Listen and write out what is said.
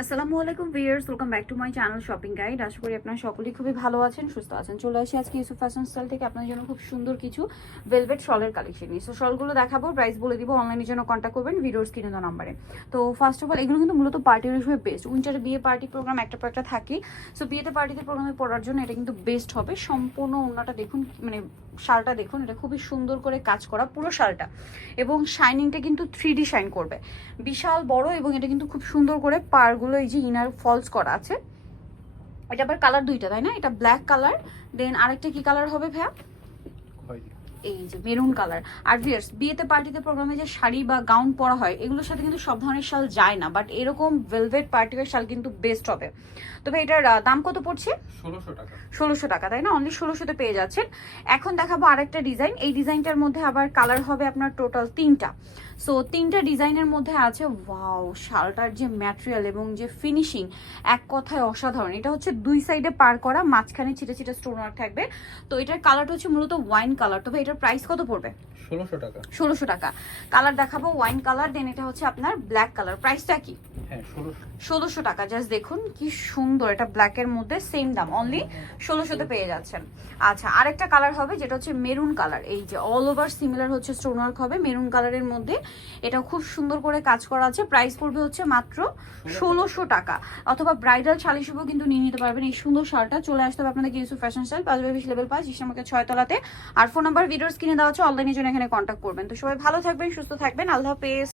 আসসালামু আলাইকুম viewers, welcome back to my channel shopping guide. আশা করি আপনারা সকলেই খুবই ভালো আছেন, সুস্থ আছেন। চলে আসি আজকে ইউসুফ ফ্যাশন স্টাইল থেকে আপনার জন্য খুব সুন্দর কিছু ভেলভেট শলের কালেকশন নিয়ে। সো শলগুলো দেখাবো, প্রাইস বলে দিব, অনলাইনের জন্য কন্ট্যাক্ট করবেন ভিডিওর স্ক্রিনে দেওয়া নাম্বারে। তো ফার্স্ট অফ অল এগুলো কিন্তু মূলত পার্টির হিসেবে বেস্ট। উইন্টারে বিয়ে পার্টি প্রোগ্রাম একটা পর একটা থাকেই। সো বিয়েতে পার্টিতে প্রোগ্রামে পড়ার জন্য এটা কিন্তু বেস্ট হবে। সম্পূর্ণ ওড়নাটা দেখুন, মানে শালটা দেখুন, এটা খুবই সুন্দর করে কাজ করা পুরো শালটা, এবং শাইনিংটা কিন্তু 3D শাইন করবে, বিশাল বড়। এবং এটা কিন্তু খুব সুন্দর করে পারগুলো এই যে ইনার ফলস করা আছে। এটা আবার কালার দুইটা, তাই না? এটা ব্ল্যাক কালার, দেন আরেকটা কি কালার হবে ভাইয়া? এই যে মেরুন কালার। আর ভিউয়ার্স, বিয়েতে পার্টিতে প্রোগ্রামে যে শাড়ি বা গাউন পরা হয় এগুলোর সাথে কিন্তু সব ধরনের শাল যায় না, বাট এরকম ভেলভেট পার্টিওয়ার শাল কিন্তু বেস্ট হবে। তবে এটার দাম কত পড়ছে? 1600 টাকা। 1600 টাকা, তাই না? অনলি 1600-তে পেয়ে যাচ্ছেন। এখন দেখাবো আরেকটা ডিজাইন। এই ডিজাইনটার মধ্যে আবার কালার হবে আপনার টোটাল 3টা। সো 3টা ডিজাইনের মধ্যে আছে। ওয়াও, শালটার যে ম্যাটেরিয়াল এবং যে ফিনিশিং, এক কথায় অসাধারণ। এটা হচ্ছে দুই সাইডে পার করা, মাঝখানে ছিটে ছিটে স্টোন ওয়ার্ক থাকবে। তো এটার কালারটা হচ্ছে মূলত ওয়াইন কালার। তবে এটার প্রাইস কত পড়বে? 1600 টাকা। 1600 টাকা। কালার দেখাবো ওয়াইন কালার, দেন এটা হচ্ছে আপনার ব্ল্যাক কালার। প্রাইসটা কি? হ্যাঁ, 1600 টাকা। জাস্ট দেখুন কি সুন্দর, এটা ব্ল্যাকের মধ্যে সেম দাম, অনলি 1600-তে পেয়ে যাচ্ছেন। আচ্ছা, আরেকটা কালার হবে যেটা হচ্ছে মেরুন কালার। এই যে অল ওভার সিমিলার হচ্ছে স্টোন ওয়ার্ক হবে মেরুন কালারের মধ্যে। এটা খুব সুন্দর করে কাজ করা আছে। প্রাইস পড়বে হচ্ছে মাত্র 1600 টাকা। অথবা ব্রাইডাল শাল হিসেবেও কিন্তু নিয়ে নিতে পারবেন এই সুন্দর শালটা। চলে আসতে হবে আপনাদের ইউসুফ ফ্যাশন স্টাইল, পাঁচবাই লেভেল 5, ইসলামকে 6 তলাতে। আর ফোন নাম্বার ভিডিওর স্ক্রিনে দেওয়া আছে, অনলাইনের জন্য এখানে কন্ট্যাক্ট করবেন। তো সবাই ভালো থাকবেন, সুস্থ থাকবেন, আল্লাহ হাফেজ।